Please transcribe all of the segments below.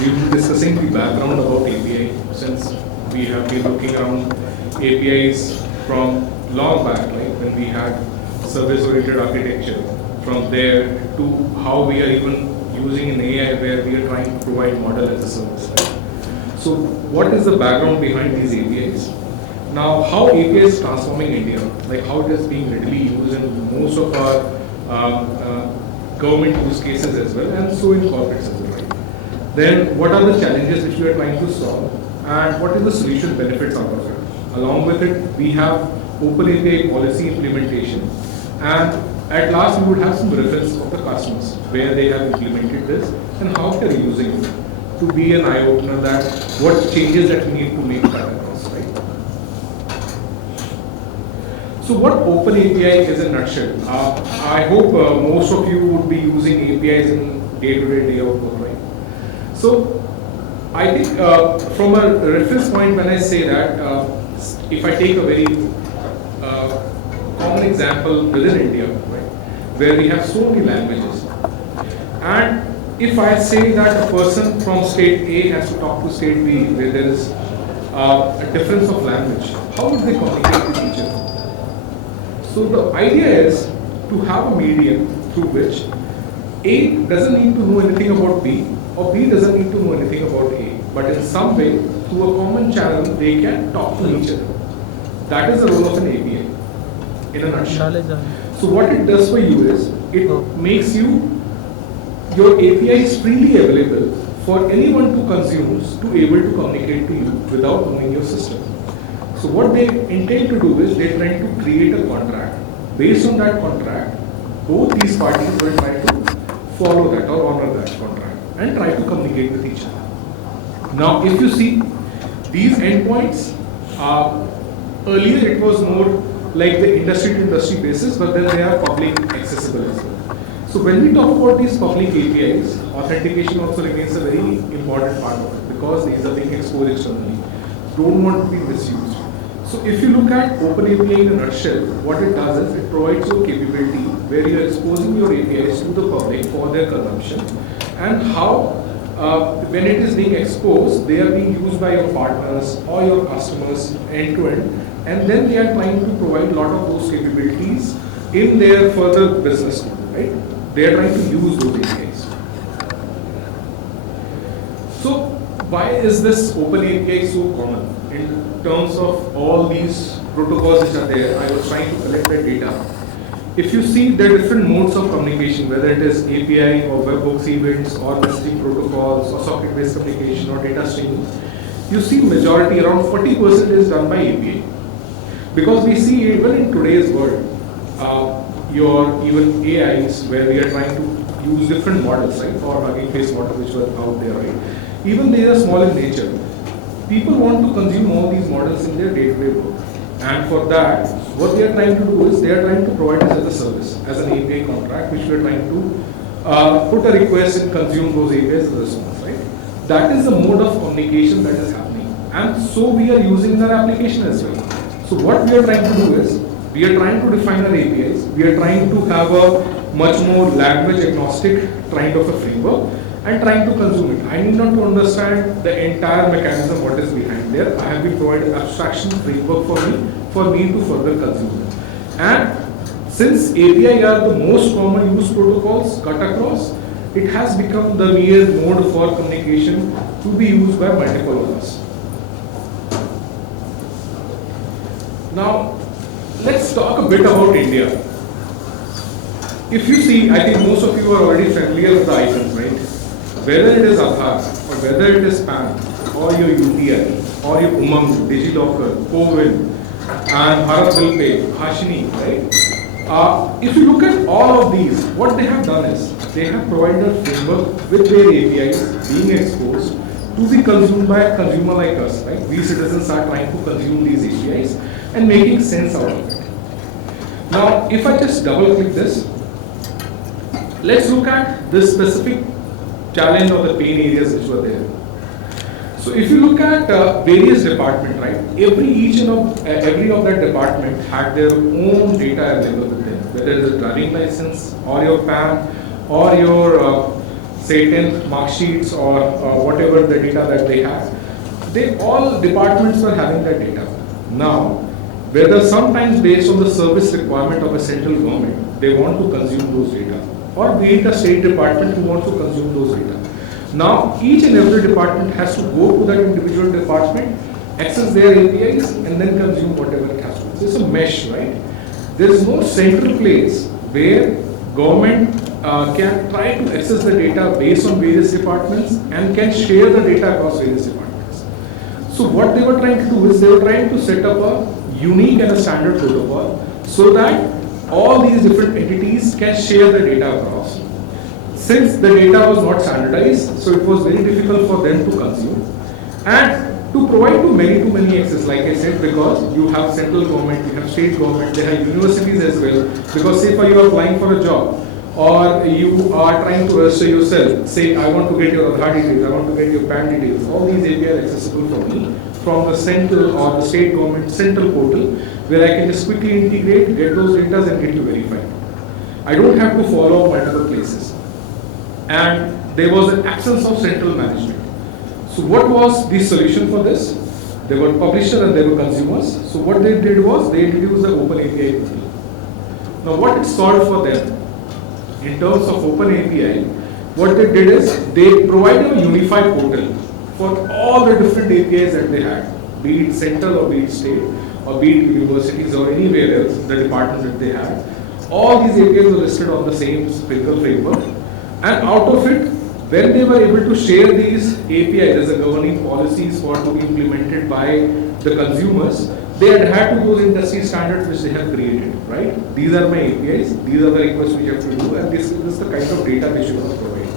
we've been discussing the background about API since we have been looking around APIs from long back, right? When we had service-oriented architecture, from there to how we are even using an AI where we are trying to provide model as a service, right? So what is the background behind these APIs? Now, how API is transforming India, like how it is being readily used in most of our government use cases as well, and so in corporates as well, right? Then, what are the challenges which we are trying to solve, and what is the solution benefits out of it? Along with it, we have OpenAPI policy implementation, and at last we would have some reference of the customers where they have implemented this and how they are using it to be an eye-opener that what changes that we need to make that across, right? So what OpenAPI is in a nutshell? I hope most of you would be using APIs in day-to-day, day-out work, right? So I think from a reference point when I say that, if I take a very common example within India, right, where we have so many languages, and if I say that a person from state A has to talk to state B, where there is a difference of language, how would they communicate with each other? So the idea is to have a medium through which A doesn't need to know anything about B, or B doesn't need to know anything about A, but in some way, through a common channel, they can talk to each other. That is the role of an API in a nutshell. So what it does for you is, it makes your API is freely available for anyone to consume to able to communicate to you without knowing your system. So what they intend to do is they try to create a contract. Based on that contract, both these parties will try to follow that or honor that contract and try to communicate with each other. Now, if you see these endpoints, earlier it was more like the industry to industry basis, but then they are public accessible as well. So when we talk about these public APIs, authentication also remains a very important part of it because these are being exposed externally. Don't want to be misused. So if you look at OpenAPI in a nutshell, what it does is it provides you a capability where you are exposing your APIs to the public for their consumption, and how when it is being exposed, they are being used by your partners or your customers end to end, and then they are trying to provide a lot of those capabilities in their further business, right? They are trying to use those APIs. So why is this OpenAPI so common? In terms of all these protocols which are there, I was trying to collect that data. If you see the different modes of communication, whether it is API or webhooks events or messaging protocols or socket-based communication or data streaming, you see majority, around 40% is done by API. Because we see even in today's world, your even AIs where we are trying to use different models, right, for Hugging Face model which were out there, right, even they are small in nature. People want to consume all these models in their day-to-day work, and for that, what they are trying to do is they are trying to provide us as a service, as an API contract, which we are trying to put a request and consume those APIs as a response, right? That is the mode of communication that is happening, and so we are using in our application as well. So what we are trying to do is, we are trying to define our APIs, we are trying to have a much more language agnostic kind of a framework and trying to consume it. I need not to understand the entire mechanism what is behind there. I have been provided abstraction framework for me to further consume it. And since API are the most common used protocols cut across, it has become the mere mode for communication to be used by multiple of us. Now, let's talk a bit about India. If you see, I think most of you are already familiar with the icons, right? Whether it is Aadhaar, or whether it is PAN, or your UPI, or your Umang, DigiLocker, CoWIN, and Bharat Bill Pay, Hashini, right? If you look at all of these, what they have done is, they have provided a framework with their APIs being exposed to be consumed by a consumer like us, right? We citizens are trying to consume these APIs and making sense out of it. Now, if I just double click this, let's look at this specific challenge or the pain areas which were there. So if you look at various departments, right, every of that department had their own data available with them, whether it is a driving license or your PAN or your say 10 mark sheets or whatever the data that they have, all departments were having that data. Now, whether sometimes based on the service requirement of a central government, they want to consume those data, or be it a state department who wants to consume those data. Now, each and every department has to go to that individual department, access their APIs, and then consume whatever it has to. So it's a mesh, right? There is no central place where government can try to access the data based on various departments and can share the data across various departments. So what they were trying to do is they were trying to set up a unique and a standard protocol so that all these different entities can share the data across. Since the data was not standardized, so it was very difficult for them to consume and to provide too many access, like I said, because you have central government, you have state government, they have universities as well. Because say for you are applying for a job or you are trying to register yourself, say I want to get your Aadhaar details, I want to get your PAN details, all these APIs are accessible for me from the central or the state government central portal where I can just quickly integrate, get those data and get you verified. I don't have to follow multiple places. And there was an absence of central management. So what was the solution for this? There were publishers and there were consumers. So what they did was they introduced the OpenAPI portal. Now what it solved for them in terms of OpenAPI, what they did is they provided a unified portal for all the different APIs that they had, be it central or be it state or be it universities or anywhere else, the departments that they had. All these APIs were listed on the same Sprinkle framework, and out of it, when they were able to share these APIs as a governing policies for to be implemented by the consumers, they had to those industry standards which they have created, right? These are my APIs, these are the requests we have to do, and this is the kind of data they should provide.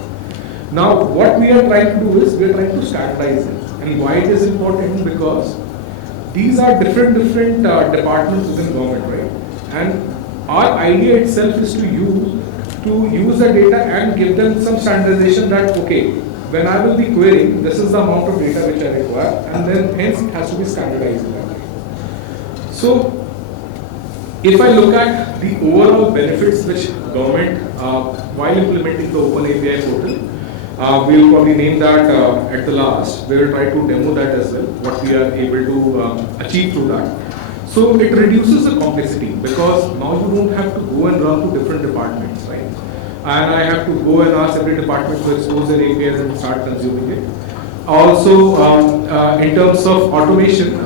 Now, what we are trying to do is we are trying to standardize it. And why it is important? Because these are different departments within government, right? And our idea itself is to use the data and give them some standardization that, okay, when I will be querying, this is the amount of data which I require, and then hence it has to be standardized in that way. So, if I look at the overall benefits which government, while implementing the OpenAPI portal, we'll probably name that at the last. We will try to demo that as well, what we are able to achieve through that. So it reduces the complexity because now you don't have to go and run to different departments, right? And I have to go and ask every department to expose their APIs and start consuming it. Also, in terms of automation,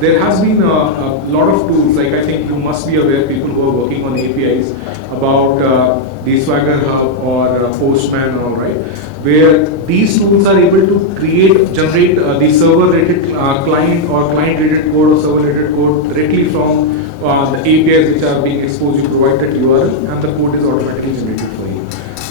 there has been a lot of tools, like I think you must be aware, people who are working on APIs, about the Swagger Hub or Postman, all right, where these tools are able to generate the server-rated client or client-rated code or server-rated code directly from the APIs which are being exposed. You provide that URL and the code is automatically generated for you.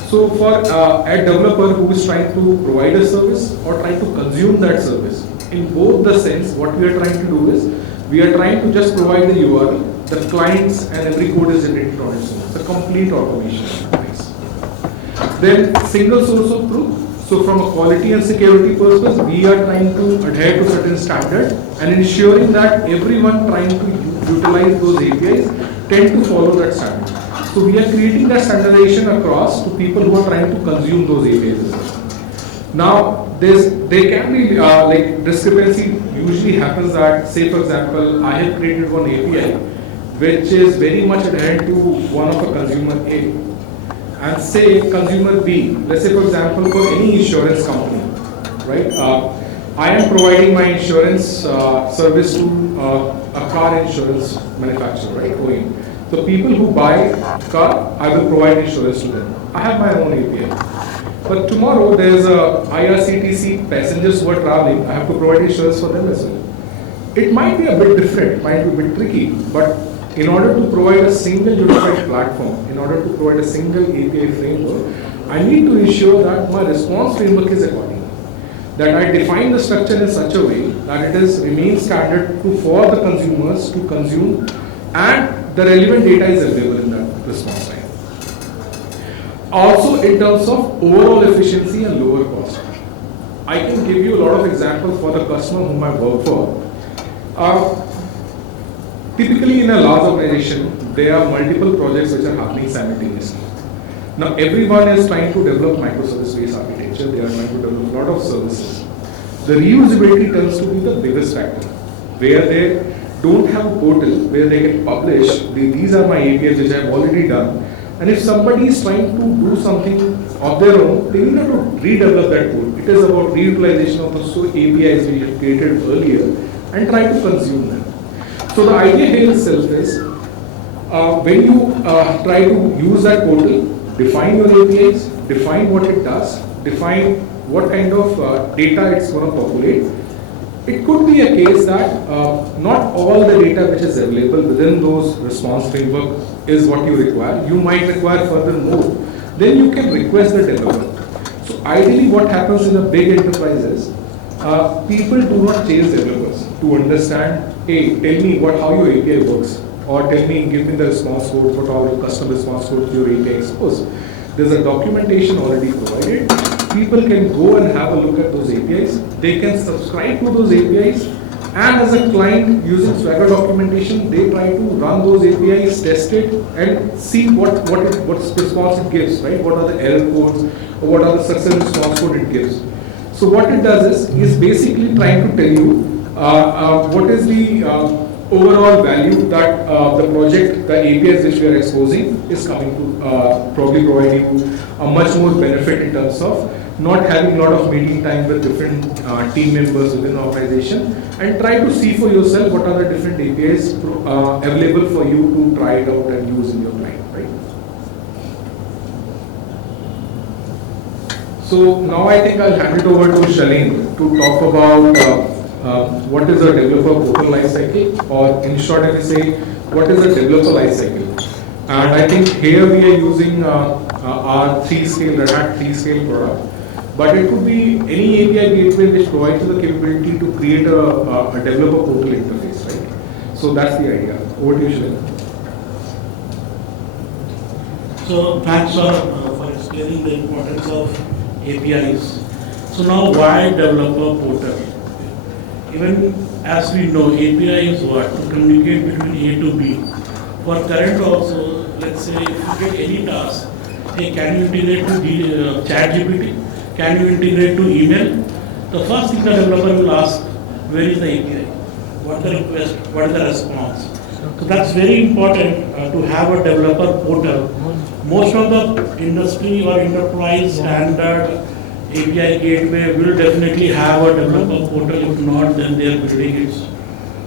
So for a developer who is trying to provide a service or trying to consume that service, in both the sense, what we are trying to do is, we are trying to just provide the URL, the clients and every code is generated on its own. It's a complete automation. Then single source of truth. So from a quality and security perspective, we are trying to adhere to certain standards and ensuring that everyone trying to utilize those APIs tend to follow that standard. So we are creating that standardization across to people who are trying to consume those APIs. Now, there can be like discrepancy usually happens that, say for example, I have created one API which is very much adherent to one of a consumer A. And say consumer B, let's say for example for any insurance company, right? I am providing my insurance service to a car insurance manufacturer, right? OEM. So people who buy car, I will provide insurance to them. I have my own API. But tomorrow there's a IRCTC passengers who are traveling, I have to provide insurance for them as well. It might be a bit different, might be a bit tricky, but in order to provide a single unified platform, in order to provide a single API framework, I need to ensure that my response framework is according. That I define the structure in such a way that it remains standard for the consumers to consume and the relevant data is available in that response time. Also in terms of overall efficiency and lower cost. I can give you a lot of examples for the customer whom I work for. Typically in a large organization, there are multiple projects which are happening simultaneously. Now everyone is trying to develop microservice-based architecture. They are trying to develop a lot of services. The reusability tends to be the biggest factor, where they don't have a portal where they can publish, these are my APIs which I have already done. And if somebody is trying to do something of their own, they need to redevelop that code. It is about reutilization of those APIs we have created earlier and try to consume them. So the idea here itself is, when you try to use that portal, define your APIs, define what it does, define what kind of data it's going to populate. It could be a case that not all the data which is available within those response framework is what you require. You might require further more. Then you can request the developer. So ideally what happens in the big enterprises, people do not chase developers to understand, hey, tell me how your API works, or tell me, give me the response code for all your custom response code to your API. Suppose there's a documentation already provided. People can go and have a look at those APIs. They can subscribe to those APIs, and as a client using Swagger documentation, they try to run those APIs, test it, and see what response it gives, right? What are the error codes, or what are the success response code it gives. So what it does is basically trying to tell you what is the overall value that the project, the APIs which we are exposing is coming to probably providing you a much more benefit in terms of not having a lot of meeting time with different team members within the organization, and try to see for yourself what are the different APIs available for you to try it out and use in your client, right? So now I think I'll hand it over to Shailendra to talk about what is a developer portal lifecycle, or in short, I will say, what is a developer lifecycle. And I think here we are using our 3-scale, Red Hat 3-scale product. But it could be any API gateway which provides you the capability to create a developer portal interface, right? So that's the idea. Over to you, Shailendra. So thanks for explaining the importance of APIs. So now why developer portal? Even as we know, API is what? To communicate between A to B. For current also, let's say if you get any task, hey, can you integrate to ChatGPT? Can you integrate to email? The first thing the developer will ask, where is the API? What is the request? What is the response? So that's very important to have a developer portal. Most of the industry or enterprise standard API gateway will definitely have a developer portal. If not, then they are building its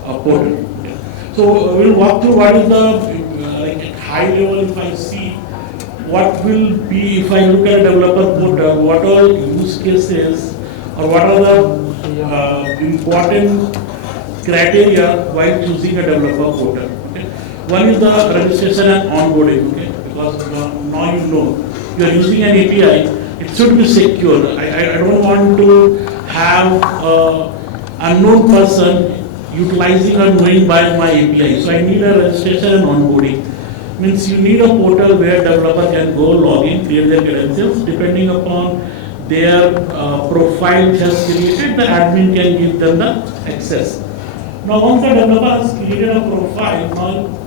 portal. So we'll walk through what is the like at high level. If I see what will be, if I look at a developer portal, what are use cases or what are the important criteria while choosing a developer portal. Okay? One is the registration and onboarding. Okay? Because now you know you are using an API, it should be secure. I don't want to have an unknown person utilizing or knowing by my API. So I need a registration and onboarding. Means you need a portal where developer can go log in, clear their credentials. Depending upon their profile just created, the admin can give them the access. Now once the developer has created a profile,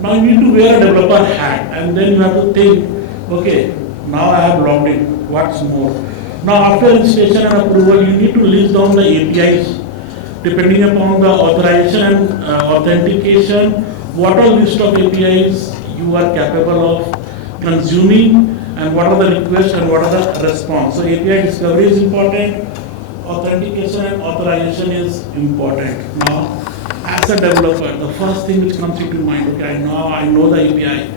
now you need to wear a developer hat, and then you have to think, okay, now I have logged in, what's more? Now after registration and approval, you need to list down the APIs. Depending upon the authorization and authentication, what are list of APIs you are capable of consuming, and what are the requests and what are the response. So API discovery is important, authentication and authorization is important. Now, as a developer, the first thing which comes into mind, okay, now I know the API.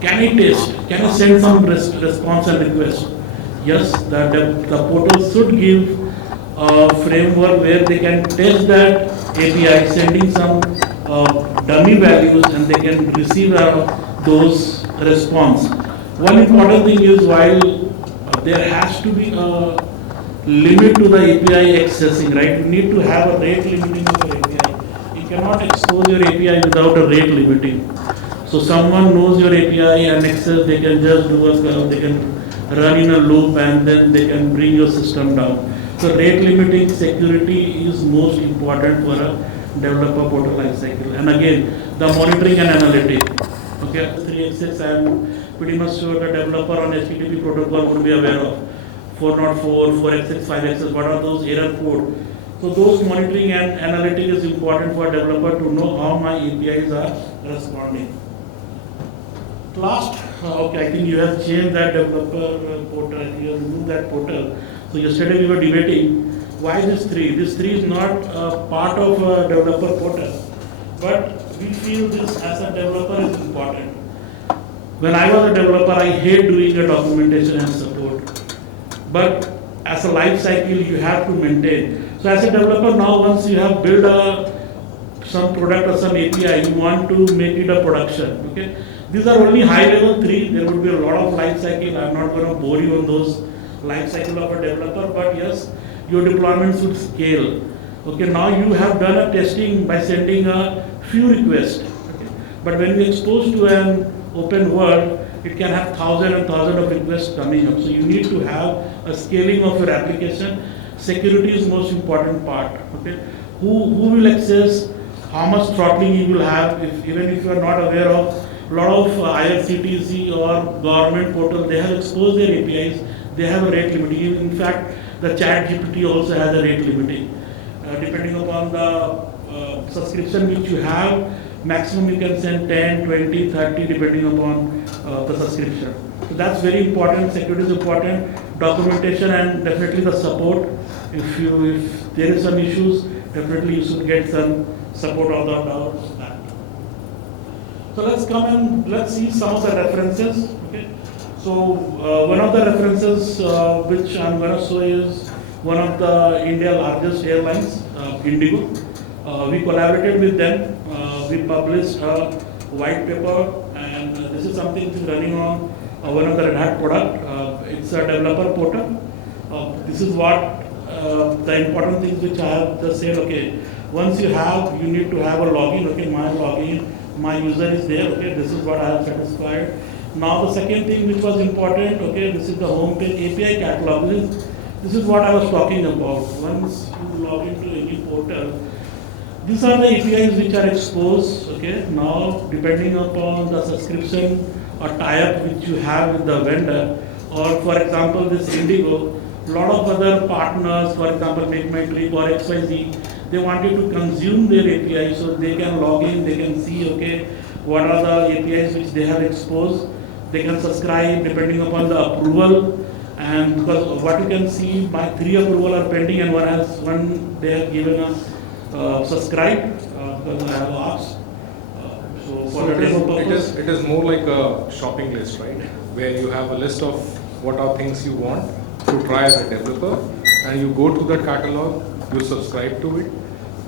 Can I test? Can I send some response and request? Yes, the portal should give a framework where they can test that API, sending some dummy values, and they can receive those response. One important thing is, while there has to be a limit to the API accessing, right? You need to have a rate limiting of your API. You cannot expose your API without a rate limiting. So someone knows your API and access, they can just do they can run in a loop, and then they can bring your system down. So rate limiting security is most important for a developer portal lifecycle. And again, the monitoring and analytics. Okay, 3xx, I'm pretty much sure the developer on HTTP protocol would be aware of. 404, 4xx, 5xx, what are those error code? So those monitoring and analytics is important for a developer to know how my APIs are responding. Last, okay, I think you have changed that developer portal, you have removed that portal. So yesterday we were debating why this 3? This 3 is not part of a developer portal, but we feel this as a developer is important. When I was a developer, I hate doing a documentation and support, but as a life cycle you have to maintain. So as a developer now, once you have built some product or some API, you want to make it a production. Okay, these are only high level 3. There will be a lot of life cycle. I'm not going to bore you on those life cycle of a developer, but yes, your deployment should scale. Okay, now you have done a testing by sending a few requests. Okay, but when you expose to an open world, it can have thousands and thousands of requests coming up. So you need to have a scaling of your application. Security is most important part. Okay, who will access, how much throttling you will have, even if you are not aware of. A lot of IRCTC or government portal, they have exposed their APIs. They have a rate limiting. In fact, the chat GPT also has a rate limiting. Depending upon the subscription which you have, maximum you can send 10, 20, 30 depending upon the subscription. So that's very important. Security is important. Documentation and definitely the support. If there is some issues, definitely you should get some support on that. So let's come and let's see some of the references. Okay. So one of the references which I'm going to show is one of the India's largest airlines, Indigo. We collaborated with them. We published a white paper, and this is something which is running on one of the Red Hat product. It's a developer portal. This is what the important things which I have just said. Okay, once you need to have a login. Okay, my login, my user is there. Okay, this is what I have satisfied. Now the second thing which was important. Okay, this is the home page API catalog. This is what I was talking about. Once you log into any portal, these are the APIs which are exposed. Okay, now depending upon the subscription or tie-up which you have with the vendor, or for example this Indigo, a lot of other partners, for example MakeMyTrip or XYZ, they wanted to consume their API, so they can log in, they can see, okay, what are the APIs which they have exposed. They can subscribe depending upon the approval, and because what you can see, my 3 approval are pending and one they have given us subscribe because I have asked. So it is more like a shopping list, right? Where you have a list of what are things you want to try as a developer, and you go to the catalog, you subscribe to it.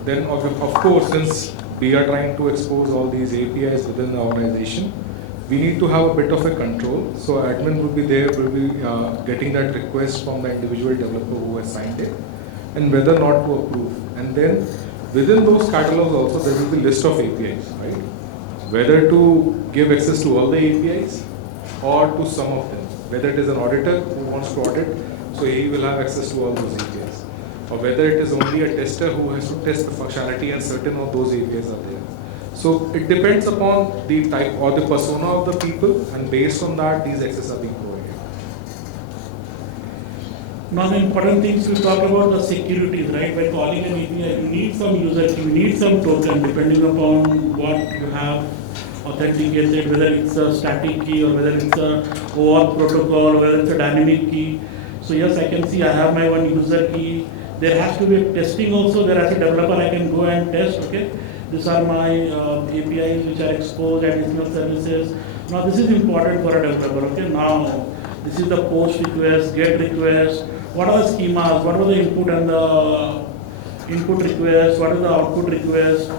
Then of course, since we are trying to expose all these APIs within the organization, we need to have a bit of a control. So admin will be there, will be getting that request from the individual developer who has signed it, and whether not to approve. And then within those catalogs also there will be list of APIs, right? Whether to give access to all the APIs or to some of them. Whether it is an auditor who wants to audit, so he will have access to all those APIs. Or whether it is only a tester who has to test the functionality and certain of those APIs are there. So it depends upon the type or the persona of the people, and based on that these access are being provided. Now the important things we talk about the security, right? By calling an API, you need some user key, you need some token depending upon what you have authenticated, whether it's a static key or whether it's a OAuth protocol or whether it's a dynamic key. So yes, I can see I have my one user key. There has to be a testing also. There as a developer I can go and test, okay? These are my APIs which are exposed, additional services. Now this is important for a developer, okay? Now this is the post request, get request. What are the schemas? What are the input and the input request? What is the output request?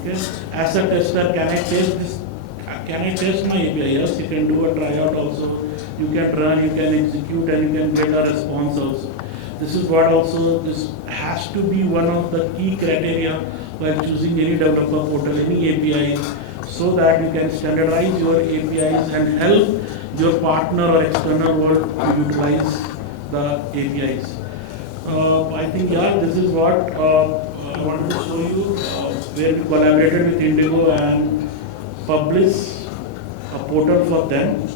Okay. As a tester, can I test this? Can I test my API? Yes, you can do a tryout also. You can run, you can execute, and you can get a response also. This is what also this has to be one of the key criteria while choosing any developer portal, any API, so that you can standardize your APIs and help your partner or external world to utilize the APIs. I think, yeah, this is what I wanted to show you, where we collaborated with Indigo and published a portal for them.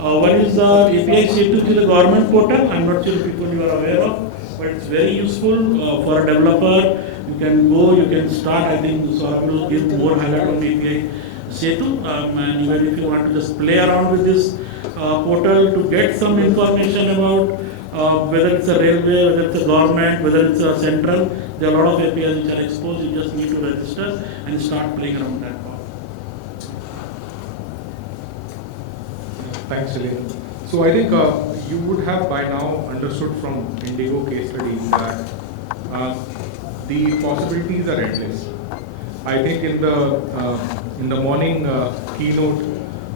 One is the API Setu, which is a government portal. I'm not sure if people you are aware of, but it's very useful for a developer. You can go, you can start. I think Saurabh will give more highlight on API Setu, and even if you want to just play around with this portal to get some information about whether it's a railway, whether it's a government, whether it's a central, there are a lot of APIs which are exposed. You just need to register and start playing around that part. Thanks, Shailendra. So I think you would have by now understood from Indigo case study that the possibilities are endless. I think in the morning keynote,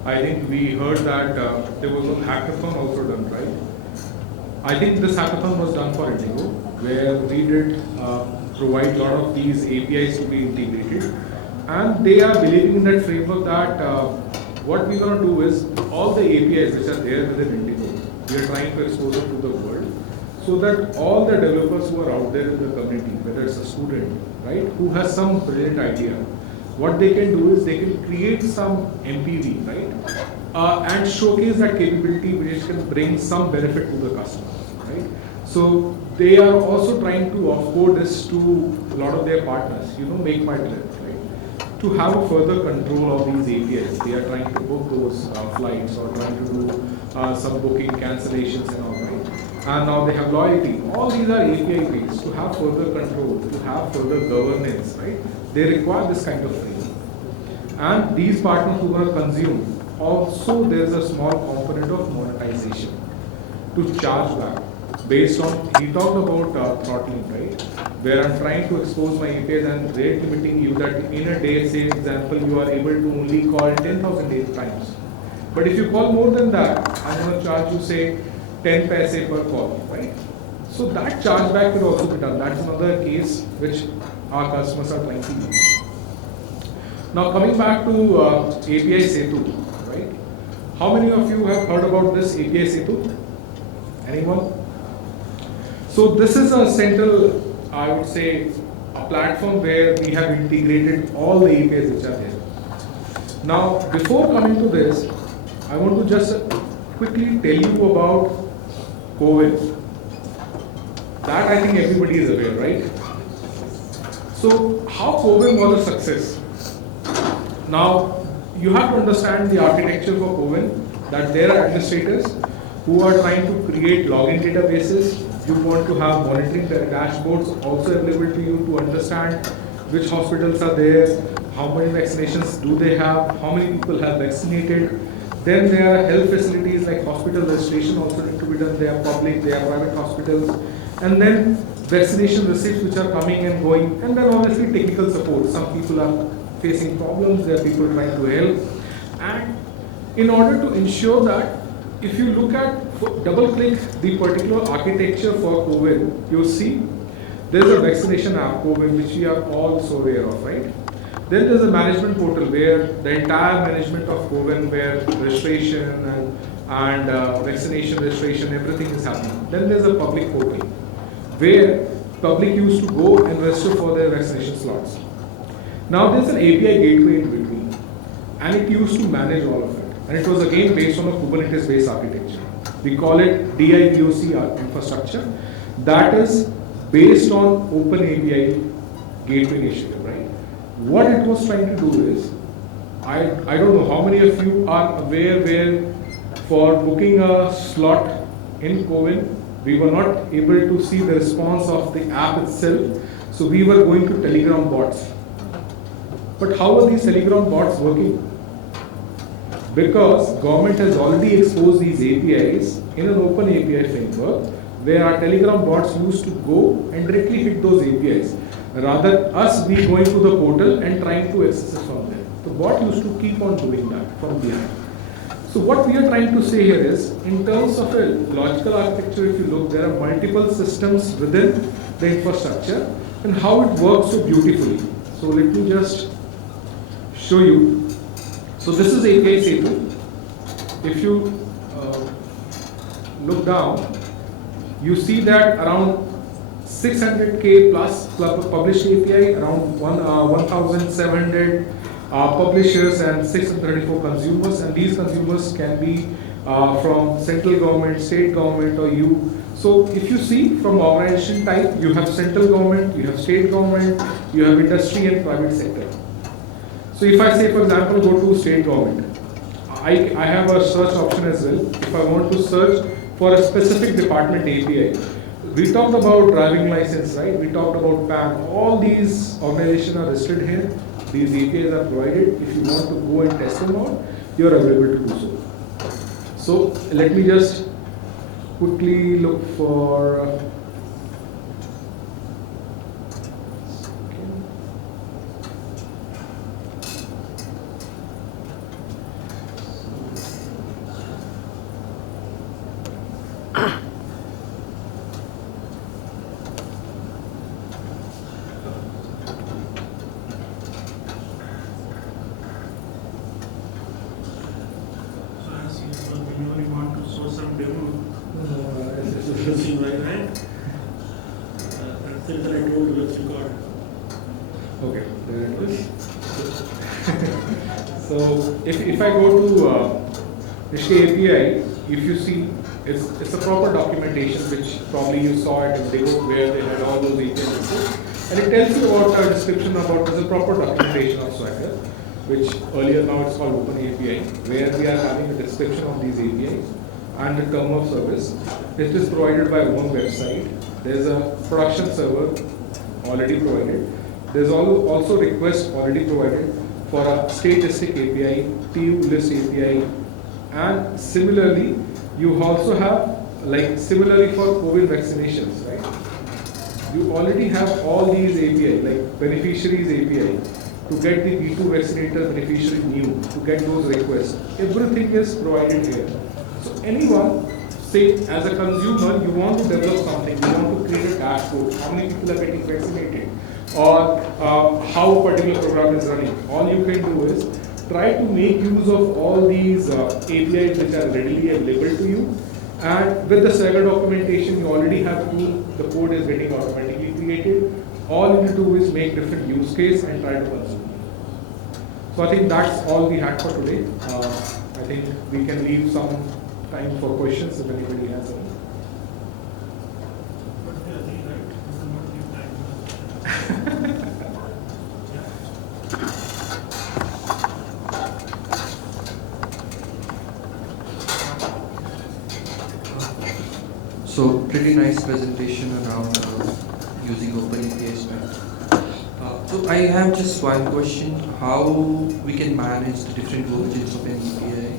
I think we heard that there was a hackathon also done, right? I think this hackathon was done for Indigo, where we did provide a lot of these APIs to be integrated, and they are believing in that framework that what we're going to do is all the APIs which are there within Indigo, we are trying to expose them to the world, so that all the developers who are out there in the community, whether it's a student, right, who has some brilliant idea, what they can do is they can create some MPV, right, and showcase that capability which can bring some benefit to the customer, right. So they are also trying to offboard this to a lot of their partners, make my trip, right, to have a further control of these APIs. They are trying to book those flights or trying to do some booking cancellations and all, right. And now they have loyalty. All these are API based. To have further control, to have further governance, right? They require this kind of thing. And these partners who are consume, also there's a small component of monetization to charge back based on, he talked about throttling, right? Where I'm trying to expose my APIs and rate limiting you that in a day, say example, you are able to only call 10,000 times. But if you call more than that, I'm going to charge you say 10 paise per call, right? So that chargeback will also be done. That's another case which our customers are trying to use. Now coming back to API Setu, right? How many of you have heard about this API Setu? Anyone? So this is a central, I would say, a platform where we have integrated all the APIs which are there. Now, before coming to this, I want to just quickly tell you about COVID. That I think everybody is aware, right? So how COVID was a success? Now, you have to understand the architecture for COVID, that there are administrators who are trying to create login databases. You want to have monitoring dashboards also available to you to understand which hospitals are there, how many vaccinations do they have, how many people have vaccinated. Then there are health facilities like hospital registration also need to be done. They are public, they are private hospitals. And then vaccination receipts which are coming and going. And then obviously technical support. Some people are facing problems, there are people trying to help. And in order to ensure that, if you look at, double click the particular architecture for COVID, you'll see there's a vaccination app, COVID, which we are all so aware of, right? Then there's a management portal where the entire management of COVID, where registration and vaccination registration, everything is happening. Then there's a public portal where public used to go and register for their vaccination slots. Now there's an API gateway in between, and it used to manage all of it. And it was again based on a Kubernetes based architecture. We call it DIVOC infrastructure. That is based on OpenAPI gateway initiative, right? What it was trying to do is, I don't know how many of you are aware where for booking a slot in COVID, we were not able to see the response of the app itself. So we were going to Telegram bots. But how are these Telegram bots working? Because government has already exposed these APIs in an open API framework where our Telegram bots used to go and directly hit those APIs rather us be going to the portal and trying to access it from there. The bot used to keep on doing that from behind. So what we are trying to say here is, in terms of a logical architecture, if you look, there are multiple systems within the infrastructure and how it works so beautifully. So let me just show you. So this is API Setu. If you look down, you see that around 600K plus published API, around 1,700 publishers and 634 consumers, and these consumers can be from central government, state government, or you. So if you see from organization type, you have central government, you have state government, you have industry and private sector. So if I say, for example, go to state government, I have a search option as well. If I want to search for a specific department API, we talked about driving license, right? We talked about PAN. All these organizations are listed here. These APIs are provided. If you want to go and test them out, you are available to do so. So let me just quickly look for. Okay, there it is. So if I go to Nishke API, if you see, it's a proper documentation which probably you saw at Indigo where they had all those APIs. And it tells you about a description about the proper documentation of Swagger, which earlier now it's called OpenAPI, where we are having a description of these APIs and the term of service. It is provided by one website. There's a production server already provided. There's also request already provided for a statistic API, TU list API, and similarly, you also have similarly for COVID vaccinations, right? You already have all these API, like beneficiaries API, to get the B2 vaccinator beneficiary new, to get those requests. Everything is provided here. So anyone, say as a consumer, you want to develop something, you want to create a dashboard, how many people are getting vaccinated, or how a particular program is running. All you can do is try to make use of all these APIs which are readily available to you. And with the Swagger documentation, you already have the code is getting automatically created. All you need to do is make different use case and try to consume. So I think that's all we had for today. I think we can leave some time for questions if anybody has any. So pretty nice presentation around using OpenAPI. So I have just one question: how we can manage the different versions of an API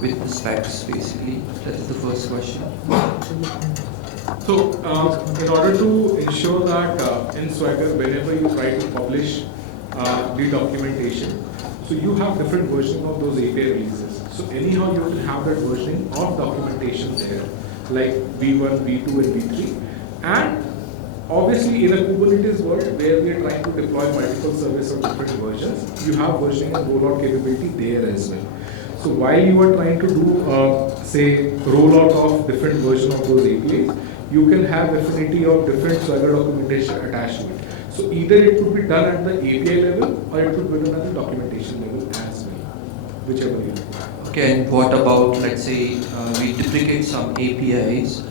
with the specs, basically? That is the first question. So in order to ensure that in Swagger, whenever you try to publish the documentation, so you have different versions of those API releases. So anyhow, you will have that version of documentation there, like V1, V2, and V3. And obviously, in a Kubernetes world where we are trying to deploy multiple services of different versions, you have versioning and rollout capability there as well. So while you are trying to do, say, rollout of different version of those APIs, you can have affinity of different Swagger documentation attached to it. So either it could be done at the API level or it could be done at the documentation level as well, whichever you do. Okay, and what about, let's say, we duplicate some APIs,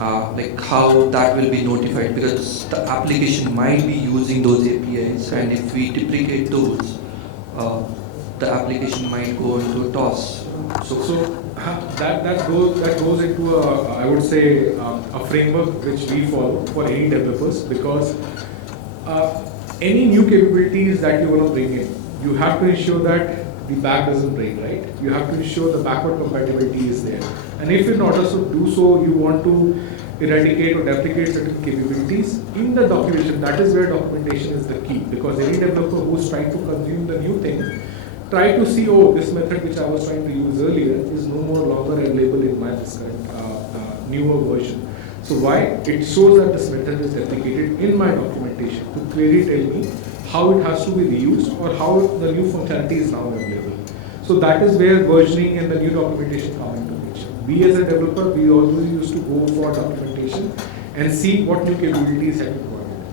like how that will be notified, because the application might be using those APIs, and if we duplicate those, the application might go into a toss. So that goes into I would say a framework which we follow for any developers, because any new capabilities that you want to bring in, you have to ensure that the back doesn't break, right? You have to ensure the backward compatibility is there. And if in order to do so, you want to eradicate or deprecate certain capabilities in the documentation, that is where documentation is the key. Because any developer who's trying to consume the new thing, try to see, oh, this method which I was trying to use earlier is no more longer available in my current newer version. So why? It shows that this method is deprecated in my documentation to clearly tell me how it has to be reused or how the new functionality is now available. So that is where versioning and the new documentation come into picture. We as a developer, we always used to go for documentation and see what new capabilities have been provided.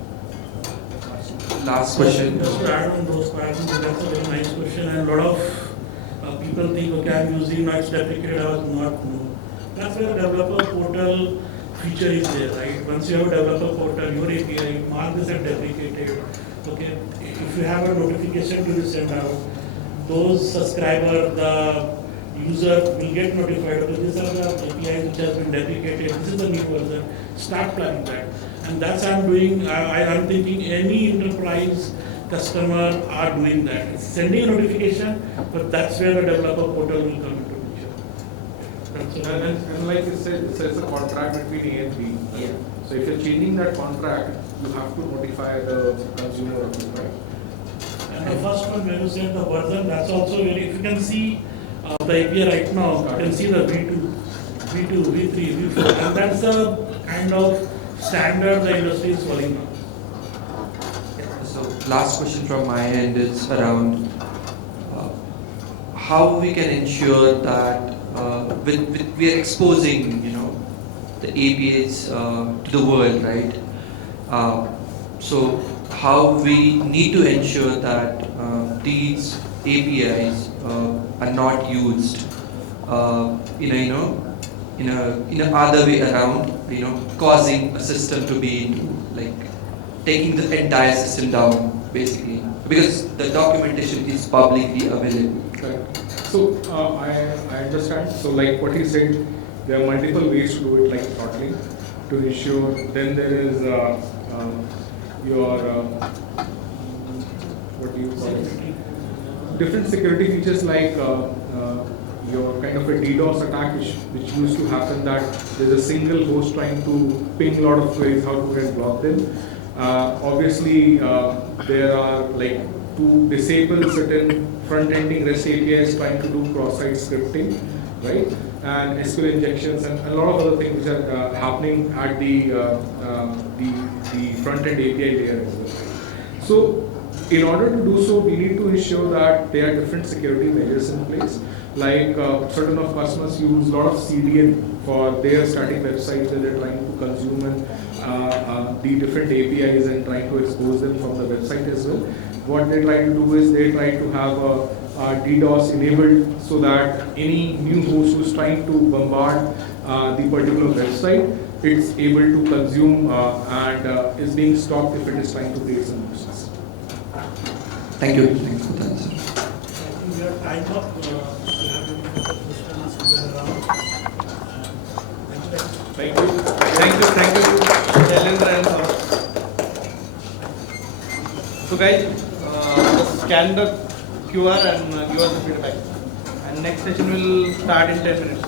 Last question. Just to add on those questions, that's a very nice question, and a lot of people think, okay, I'm using, now it's deprecated, I was not know. That's where the developer portal feature is there, right? Once you have a developer portal, your API, mark this as deprecated. Okay, if you have a notification to be sent out, those subscriber, the user will get notified, okay, these are the APIs which has been deprecated, this is the new version, start planning that. And that's I'm doing, I'm thinking any enterprise customer are doing that. It's sending a notification, but that's where the developer portal will come into picture. That's all. And like you said, it's a contract between A and B. Yeah. So if you're changing that contract, you have to notify the consumer of it, right? And the first one, when you said the version, that's also very, if you can see the API right now, you can see the V2, V2, V3, V4, and that's the kind of standard the industry is following now. So last question from my end is around how we can ensure that we are exposing, the APIs to the world, right? So how we need to ensure that these APIs are not used in a other way around, causing a system to be like taking the entire system down, basically, because the documentation is publicly available. Correct. So I understand. So like what he said, there are multiple ways to do it, like throttling, to ensure. Then there is your what do you call it? Different security features like your kind of a DDoS attack, which used to happen, that there's a single host trying to ping a lot of queries, how to get block them. Obviously, there are like to disable certain front-ending REST APIs trying to do cross-site scripting, right? And SQL injections and a lot of other things which are happening at the front-end API layer as well. So, in order to do so, we need to ensure that there are different security measures in place. Like certain of customers use a lot of CDN for their static websites where they're trying to consume the different APIs and trying to expose them from the website as well. What they try to do is they try to have a DDoS enabled so that any new host who's trying to bombard the particular website, it's able to consume and is being stopped if it is trying to create some nuisance. Thank you. Thanks for the answer. I think we are time up. We have any further questions we are around. Thank you. Thank you, Shailendra and Saurabh. So guys, just scan the QR and give us the feedback. And next session will start in 10 minutes.